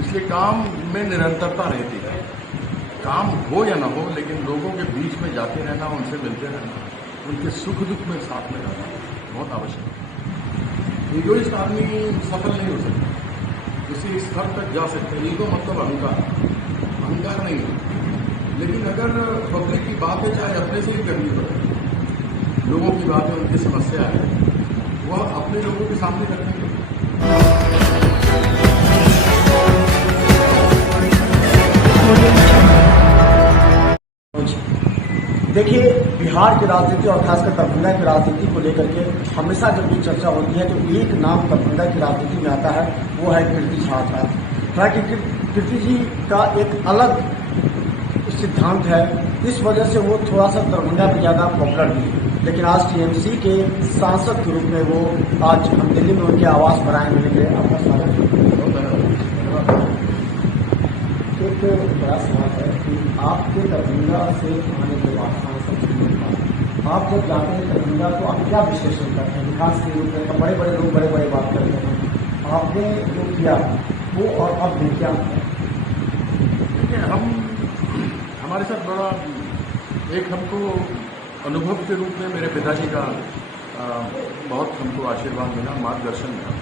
इसलिए काम में निरंतरता रहती है। काम हो या ना हो, लेकिन लोगों के बीच में जाते रहना, उनसे मिलते रहना, उनके सुख दुख में साथ में रहना बहुत आवश्यक है। ईगोइस्ट आदमी सफल नहीं हो सकता, किसी स्तर तक जा सकते हैं। ईगो मतलब अहंकार नहीं है। लेकिन अगर पब्लिक की बात है, चाहे अपने से ही करनी पड़े, लोगों की बात है, उनकी समस्या है, वह अपने लोगों के सामने रखेंगे। देखिए, बिहार की राजनीति और खासकर दरभंगा की राजनीति को लेकर के हमेशा जब भी चर्चा होती है तो एक नाम दरभंगा की राजनीति में आता है, वो है कीर्ति झा। हालांकि कीर्ति जी का एक अलग सिद्धांत है, इस वजह से वो थोड़ा सा दरभंगा में ज़्यादा पॉपुलर भी है। लेकिन आज टीएमसी के सांसद के रूप में वो आज हम दिल्ली में उनके आवास पर आए मिलेंगे। आपका स्वागत है। एक बड़ा सवाल है कि आपके दरभंगा से आने के बाद सांसद चुनने के बाद आप जब जाते हैं दरभंगा तो आप क्या विश्लेषण करते हैं? विकास के रूप में बड़े बड़े लोग बड़े बड़े बात करते हैं, आपने जो किया वो और अब भी क्या है? देखिए, हमारे साथ बड़ा एक हमको अनुभव के रूप में मेरे पिताजी का बहुत हमको आशीर्वाद मिला, मार्गदर्शन मिला।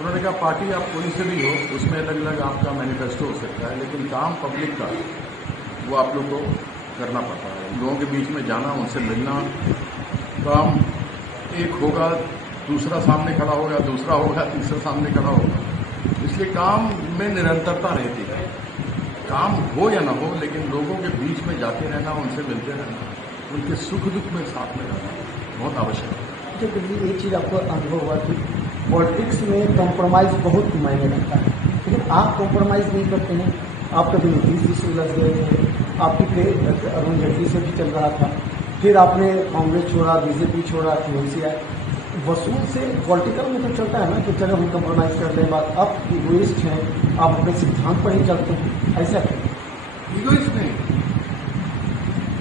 उन्होंने कहा पार्टी आप कोई से भी हो, उसमें अलग अलग आपका मैनिफेस्टो हो सकता है, लेकिन काम पब्लिक का वो आप लोग को करना पड़ता है। लोगों के बीच में जाना, उनसे मिलना, काम एक होगा, दूसरा सामने खड़ा होगा, दूसरा होगा, तीसरा सामने खड़ा होगा। इसलिए काम में निरंतरता रहती है। काम हो या ना हो, लेकिन लोगों के बीच में जाते रहना, उनसे मिलते रहना, उनके सुख दुख में साथ में रहना बहुत आवश्यक है। देखिए, एक चीज़ आपको अनुभव हुआ कि पॉलिटिक्स में कॉम्प्रोमाइज़ बहुत मायने रखता है, लेकिन आप कॉम्प्रोमाइज़ नहीं करते हैं। आप कभी नीतीश जी से उलझ गए थे, आपकी अरुण जेटली से भी चल रहा था, फिर आपने कांग्रेस छोड़ा, बीजेपी छोड़ा, टीएमसी आए। वसूल से पॉलिटिकल में तो चलता है ना कि चलो हम कॉम्प्रोमाइज़ कर दें, बात अब इगोइस्ट हैं, आप अपने सिद्धांत पर ही चलते हैं, ऐसा क्यों? ईगोइस्ट नहीं,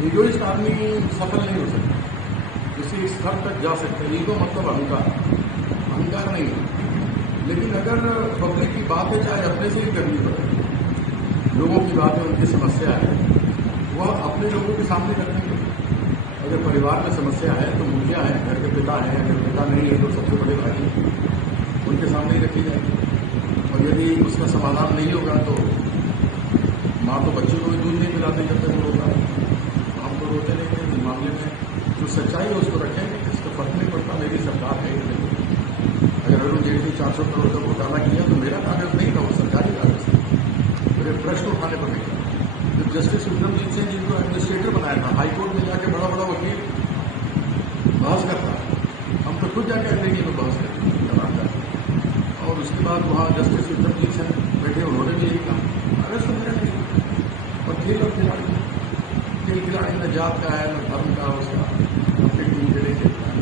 ईगोइस्ट आदमी सफल नहीं हो सकता, किसी स्तर तक जा सकते हैं। ईगो मतलब अहंकार नहीं है। लेकिन अगर पब्लिक की बात है, चाहे अपने से ही करनी पड़े, लोगों की बात है, उनकी समस्या है, वह अपने लोगों के सामने रखेंगे। अगर परिवार में समस्या है तो मुखिया है, घर के पिता है, अगर पिता नहीं है तो सबसे बड़े भाई उनके सामने ही रखी जाएगी। और यदि उसका समाधान नहीं होगा तो माँ तो बच्चे को भी दूध नहीं पिलाते जब तक वो रोता है। हम तो रोते नहीं थे। इस मामले में जो सच्चाई है उसको रखेंगे, इसका फर्क नहीं पड़ता मेरी सरकार है कि नहीं। अगर अरुण जेटली 400 करोड़ का घोटाला किया तो मेरा कागज नहीं था, वो सरकारी कागज था। मेरे प्रश्न उठाने पर नहीं था। जब जस्टिस विक्रमजीत सिंह जिनको एडमिनिस्ट्रेटर बनाया था, हाईकोर्ट में जाके बड़ा बड़ा वकील बहस करता, हम तो खुद जाकर अंग्रेजी में बहस करते। और उसके बाद वहाँ जस्टिस विक्रमजीत सिंह बैठे, उन्होंने भी यही कहा अरेस्ट तो मेरा नहीं। और खेल और खिलाड़ी में जात का है, न धर्म का, उसका अपनी टीम के लिए खेलता है।